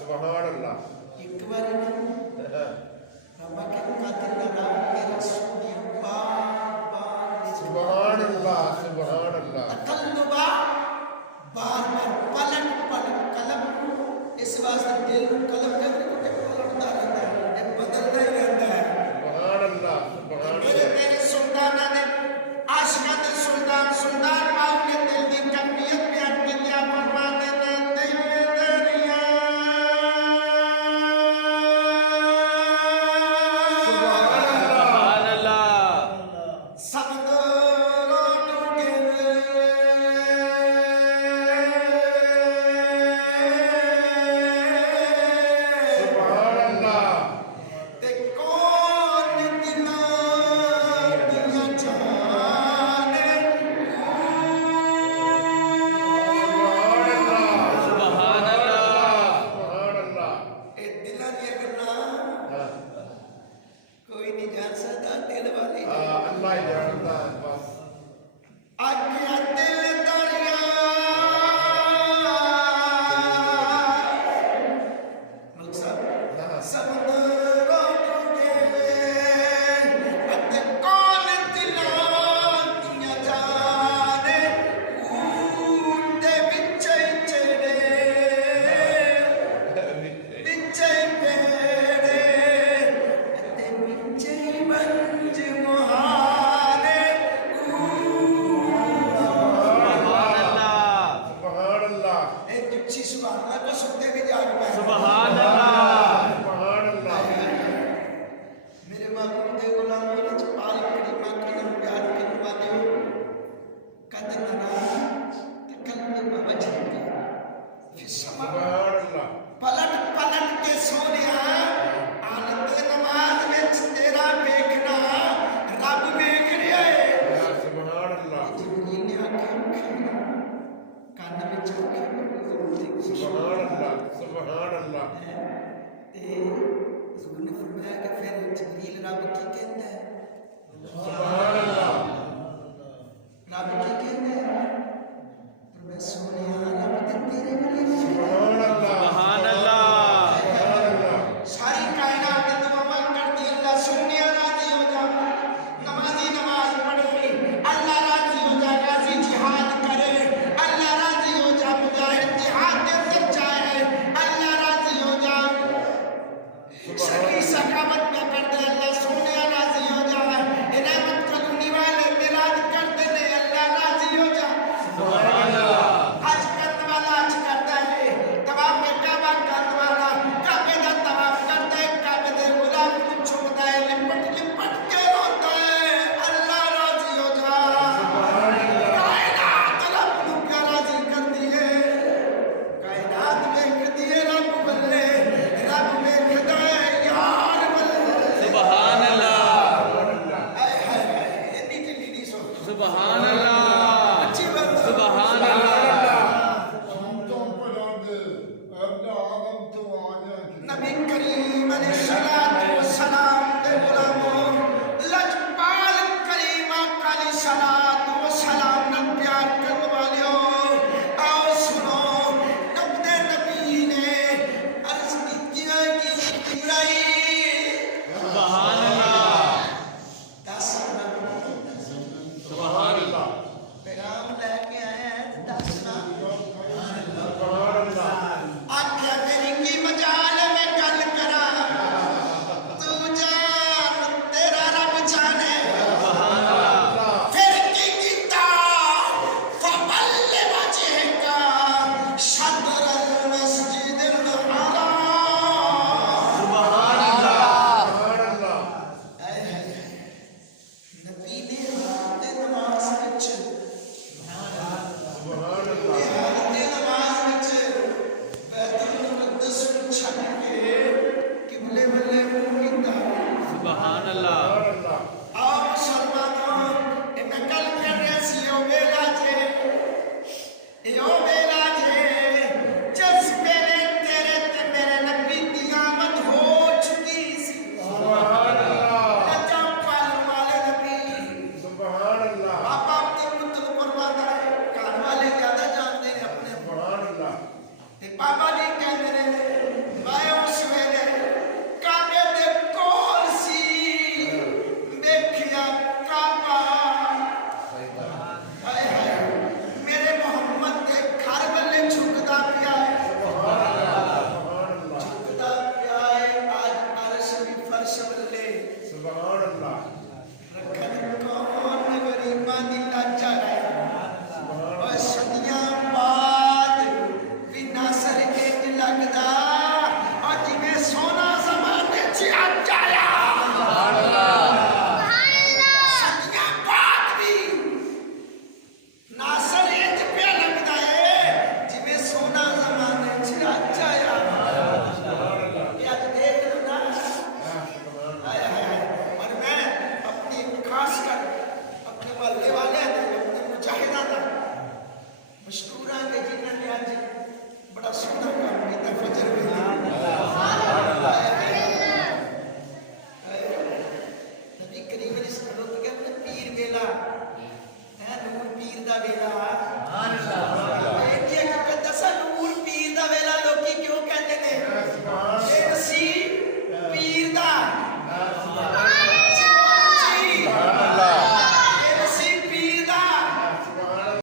सुभान अल्लाह एक बार रब्बा के कातिल लगा मेरा सोनिया बार सुभान अल्लाह तकल्लुबा बार पलट कलम इस वास्ते दिल कलम में पलटता रहता है, ये बदलता ही रहता है। सुभान अल्लाह मेरे सुल्ताना ने आशिका दे सुल्तान बाप के दिल की कमियत में अटके क्या फरमाते हैं दिल दरिया सुभान अल्लाह समंदरों डूबे सुभान अल्लाह ते कौन दिना दिया जाने सुभान अल्लाह ए दिलां दी गल्लां कोई नहीं जान सकता, दिल वाले अल्लाह ही जानता है बस आज्ञा दिल दरिया मलिक साहब समंदरों डूबे ते कौन दिलां दिया जाने उनदे विच ही चढ़े विच ही पेड़े ते विच ही मंज मुहारे सुभान अल्लाह एक जुच्छी सुभान अल्लाह को सुनते भी जाग पाए सुभान अल्लाह मेरे महबूब दे गुलामों ने पाल कड़ी मां कलम प्यार करने वाले हो कदम ना तकल्लुब वजहका फिर समा सुभान अल्लाह पलट के सोनिया हालत नमाज विच तेरा देखना रब देख रहा है। सुभान अल्लाह जिबरील ने आंखें उठाई कान विच आंखें सुभान अल्लाह ते हुजूर ने फरमाया कि फिर जिबरील रब की कहता है सुभान अल्लाह रब की कहता है पर मैं सोनिया रब ते तेरे वाले सुभान अल्लाह सारी कायनात की दुआएं करती अल्लाह सोनिया राजी हो जा, नमाजी नमाज पढ़े अल्लाह राजी हो जा, गाजी जिहाद करे अल्लाह राजी हो जा, मुजाहिद जिहाद के अंदर जाए अल्लाह राजी हो जा, सही सकामत में कर दे अल्लाह सोनिया राजी हो जा, इनामत कॉलोनी वाले मिलाद कर दे अल्लाह राजी हो जा। सुभान अल्लाह हज करने वाला हज करता है, तवाफ में काबा करने वाला काबे का तवाफ करता है, काबे के गुलाम को चूमता है, लिपट के रोता है अल्लाह राजी हो जा। कायनात रब को क्या राजी करती है, कायनात देखती है रब बल्ले रब देखता है यार बल्ले सुभान अल्लाह हाय हाय इतनी ढीली नहीं सो सुभान अल्लाह अच्छी बात सुभान अल्लाह नबी करीम अलैहिस्सलाम दे गुलामों लजपाल करीम आका अलैहिस्सलाम ने प्यार करने वाले हो आओ सुनो अपने नबी ने अर्ज किया कि इब्राहिम सुभान अल्लाह दस सुभान अल्लाह पैगाम लेके आए हैं दस ना सुभान अल्लाह आज्ञा तेरी की मजाल में गल करा तू जान तेरा रब जाने सुभान अल्लाह फिर की कीता फबल्ले वजहका शतरल मस्जिदिल हराम सुभान अल्लाह हाय हाय नबी ने हाथ नमाज विच सुभान अल्लाह हाथ नमाज विच बैतुल मुक़द्दस ਨੂੰ ਛੱਡ ਕੇ ਕਿਬਲੇ ਵੱਲੇ ਮੂੰਹ ਕੀਤਾ। सुभान अल्लाह आओ मुसलमानों ये मैं कल कर रहा सी यो वेला जे जिस वेले तेरे ते मेरे नबी की आमद हो चुकी सी सुभान अल्लाह अच्छा पालन वाले नबी सुभान अल्लाह आप अपने पुत्र फरमाता है घर वाले ज्यादा जानते हैं अपने सुभान अल्लाह ते पापा